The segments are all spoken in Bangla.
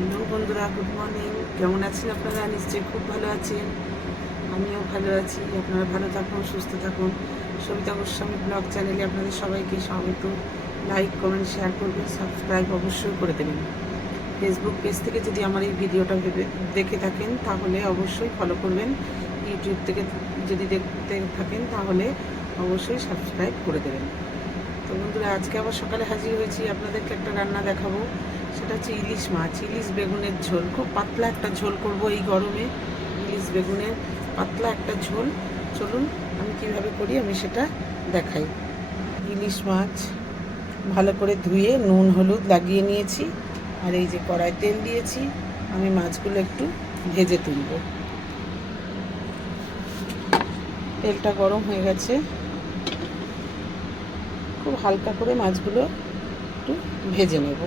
হ্যালো বন্ধুরা, গুড মর্নিং। কেমন আছেন আপনারা? নিশ্চয়ই খুব ভালো আছেন। আমিও ভালো আছি। আপনারা ভালো থাকুন, সুস্থ থাকুন। সবিতা গোস্বামী ব্লগ চ্যানেলে আপনাদের সবাইকে স্বাগত। লাইক, কমেন্ট, শেয়ার করবেন, সাবস্ক্রাইব অবশ্যই করে দেবেন। ফেসবুক পেজ থেকে যদি আমার এই ভিডিওটা দেখে থাকেন তাহলে অবশ্যই ফলো করবেন। ইউটিউব থেকে যদি দেখতে থাকেন তাহলে অবশ্যই সাবস্ক্রাইব করে দেবেন। তো বন্ধুরা, আজকে আবার সকালে হাজির হয়েছি। আপনাদেরকে একটা রান্না দেখাবো। সেটা হচ্ছে ইলিশ মাছ, ইলিশ বেগুনের ঝোল। খুব পাতলা একটা ঝোল করব এই গরমে। ইলিশ বেগুনের পাতলা একটা ঝোল। চলুন আমি কীভাবে করি আমি সেটা দেখাই। ইলিশ মাছ ভালো করে ধুয়ে নুন হলুদ লাগিয়ে নিয়েছি। আর এই যে কড়াই তেল দিয়েছি, আমি মাছগুলো একটু ভেজে তুলব। তেলটা গরম হয়ে গেছে। খুব হালকা করে মাছগুলো একটু ভেজে নেব।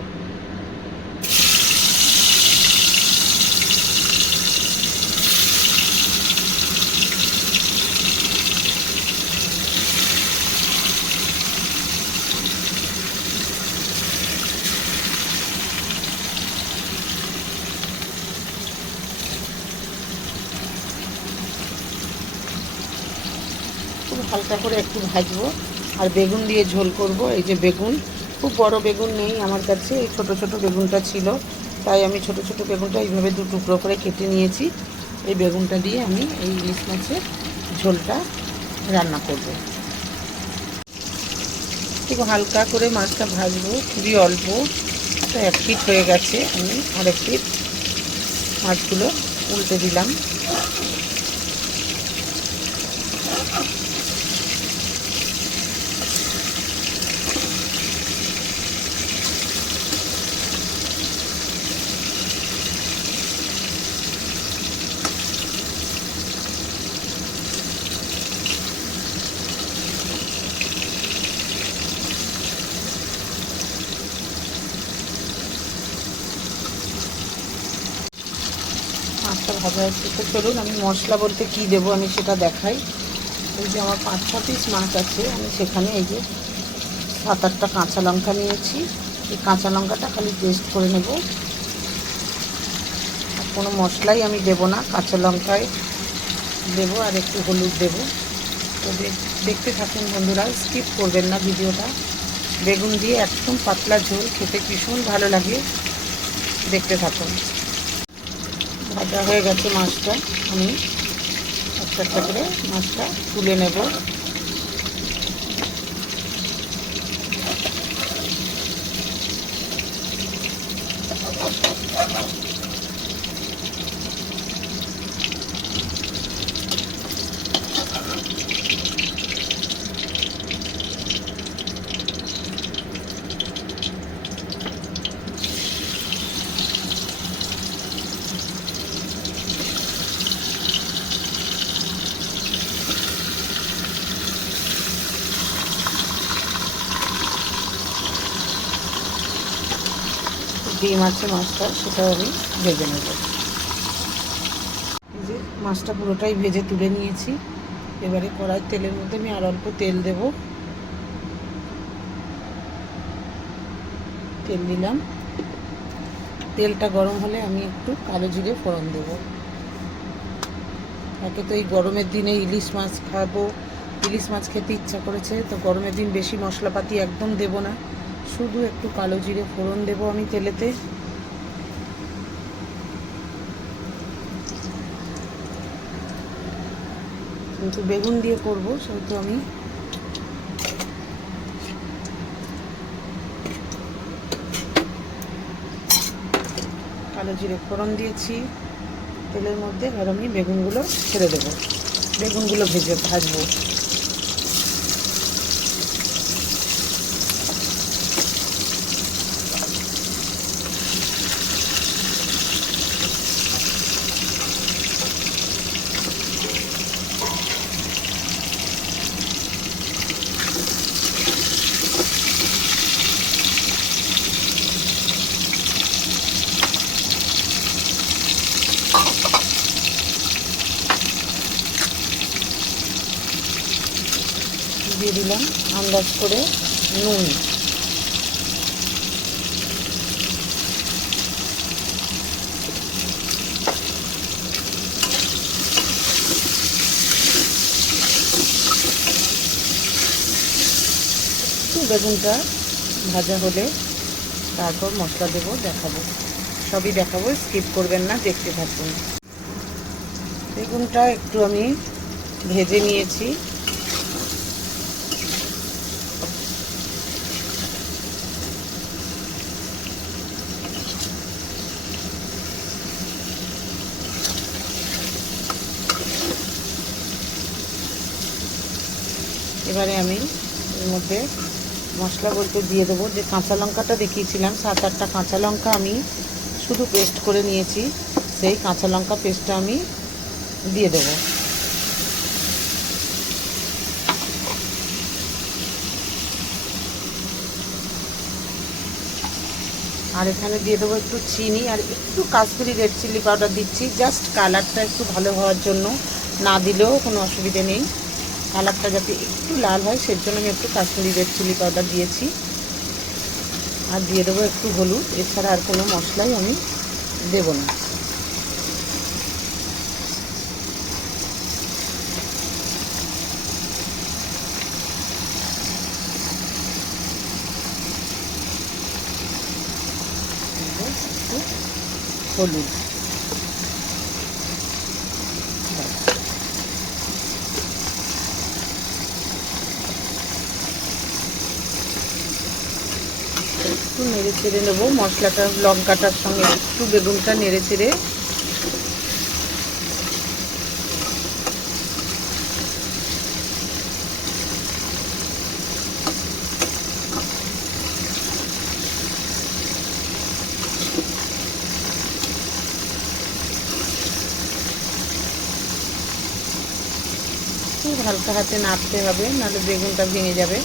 খুব হালকা করে একটু ভাজবো। আর বেগুন দিয়ে ঝোল করব। এই যে বেগুন, খুব বড় বেগুন নেই আমার কাছে, এই ছোট ছোট বেগুনটা ছিল, তাই আমি ছোট ছোট বেগুনটা এইভাবে দু টুকরো করে কেটে নিয়েছি। এই বেগুনটা দিয়ে আমি এই ইলিশ মাছের ঝোলটা রান্না করব। খুব হালকা করে মাছটা ভাজবো, খুবই অল্প। তো এক পিঠ হয়ে গেছে, আমি আরেক পিঠ মাছগুলো উল্টে দিলাম। মাছটা ভাজা হচ্ছে, তো চলুন আমি মশলা বলতে কী দেবো আমি সেটা দেখাই। এই যে আমার 5-6 পিস মাছ আছে, আমি সেখানে এই যে 7-8টা কাঁচা লঙ্কা নিয়েছি। এই কাঁচা লঙ্কাটা খালি পেস্ট করে নেব। আর কোনো মশলাই আমি দেবো না, কাঁচা লঙ্কায় দেবো আর একটু হলুদ দেবো। তো দেখতে থাকুন বন্ধুরা, স্কিপ করবেন না ভিডিওটা। বেগুন দিয়ে একদম পাতলা ঝোল, খেতে ভীষণ ভালো লাগে। দেখতে থাকুন। ভাজা হয়ে গেছে মাছটা, আমি একটা একটা করে মাছটা তুলে নেব। ডিম আছে মাছটা, সেটাও আমি ভেজে নেব। এই যে মাছটা পুরোটাই ভেজে তুলে নিয়েছি। এবারে কড়াই তেলের মধ্যে আমি আর অল্প তেল দেব। তেল দিলাম। তেলটা গরম হলে আমি একটু কালো জিরে ফোড়ন দেব। একে তো এই গরমের দিনে ইলিশ মাছ খাবো, ইলিশ মাছ খেতে ইচ্ছা করেছে, তো গরমের দিন বেশি মশলাপাতি একদম দেব না, শুধু একটু কালো জিরে ফোড়ন দেব আমি তেলেতে। কিন্তু বেগুন দিয়ে করব, সেহেতু আমি কালো জিরে ফোড়ন দিয়েছি তেলের মধ্যে। আর আমি বেগুনগুলো ছেড়ে দেবো, বেগুনগুলো ভাজবো। দিয়ে দিলাম আন্দাজ করে নুন। বেগুনটা ভাজা হলে তারপর মশলা দেবো, দেখাবো, সবই দেখাবো, স্কিপ করবেন না, দেখতে থাকুন। বেগুনটা একটু আমি ভেজে নিয়েছি। এবারে আমি এর মধ্যে মশলা বলতে দিয়ে দেবো যে কাঁচা লঙ্কাটা দেখিয়েছিলাম, 7-8টা কাঁচা লঙ্কা আমি শুধু পেস্ট করে নিয়েছি, সেই কাঁচা লঙ্কা পেস্টটা আমি দিয়ে দেবো। আর এখানে দিয়ে দেবো একটু চিনি আর একটু কাশ্মীরি রেড চিলি পাউডার দিচ্ছি, জাস্ট কালারটা একটু ভালো হওয়ার জন্য, না দিলেও কোনো অসুবিধে নেই, কালারটা যাতে একটু লাল হয় সেজন্য আমি একটু কাশ্মীরি রেড চিলি পাউডার দিয়েছি। আর দিয়ে দেবো একটু হলুদ, এছাড়া আর কোনো মশলাই আমি দেব না। একটু হলুদ, একটু নেড়ে চেড়ে নেবো মশলাটা, লঙ্কাটার সঙ্গে একটু বেগুনটা নেড়ে চেড়ে খুব হালকা হাতে নাড়তে হবে, নাহলে বেগুনটা ভেঙে যাবে।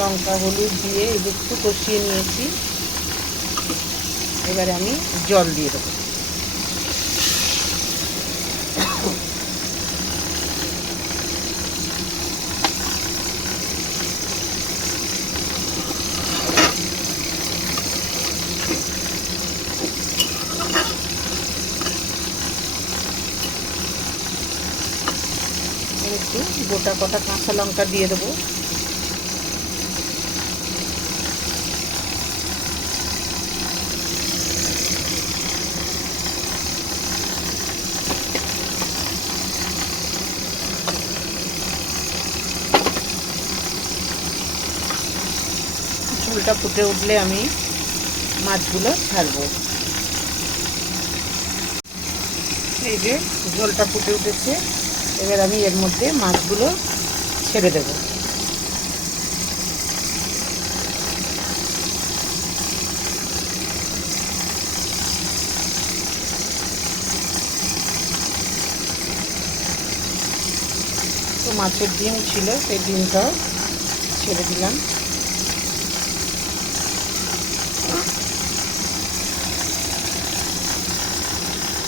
লঙ্কা হলুদ দিয়ে একটু কষিয়ে নিয়েছি। এবারে আমি জল দিয়ে দেবো। একটু গোটা কটা কাঁচা লঙ্কা দিয়ে দেবো। ঝোলটা ফুটে উঠলে আমি মাছগুলো ছাড়বো। এই যে ঝোলটা ফুটে উঠেছে, এবার আমি এর মধ্যে মাছগুলো ছেড়ে দেব। তো মাছের ডিম ছিল, সেই ডিমটাও ছেড়ে দিলাম।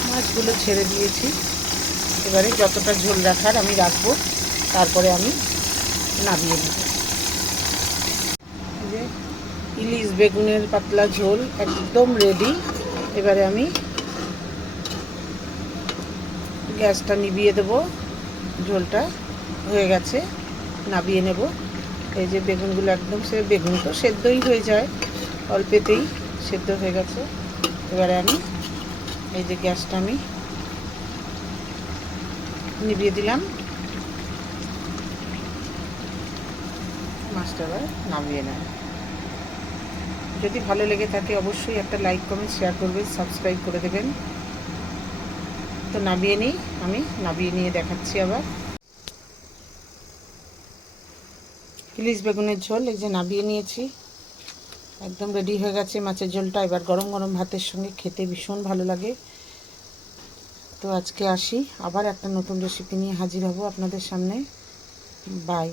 মাছগুলো ছেড়ে দিয়েছি, এবারে যতটা ঝোল রাখার আমি রাখবো, তারপরে আমি নামিয়ে নেব। যে ইলিশ বেগুনের পাতলা ঝোল একদম রেডি। এবারে আমি গ্যাসটা নিভিয়ে দেবো, ঝোলটা হয়ে গেছে, নামিয়ে নেব। এই যে বেগুনগুলো একদম, সে বেগুন তো সেদ্ধই হয়ে যায়, অল্পেতেই সেদ্ধ হয়ে গেছে। এবারে আমি এই যে গ্যাসটা আমি নিভিয়ে দিলাম, মাছটা এবার নামিয়ে নেব। যদি ভালো লেগে থাকে অবশ্যই একটা লাইক কমেন্ট শেয়ার করবেন, সাবস্ক্রাইব করে দেবেন। তো নামিয়ে নিই, আমি নামিয়ে নিয়ে দেখাচ্ছি আবার। ইলিশ বেগুনের ঝোল এই যে নামিয়ে নিয়েছি, একদম রেডি হয়ে গেছে মাছের ঝোলটা। এবার গরম গরম ভাতের সঙ্গে খেতে ভীষণ ভালো লাগে। তো আজকে আসি, আবার একটা নতুন রেসিপি নিয়ে হাজির হব আপনাদের সামনে। বাই।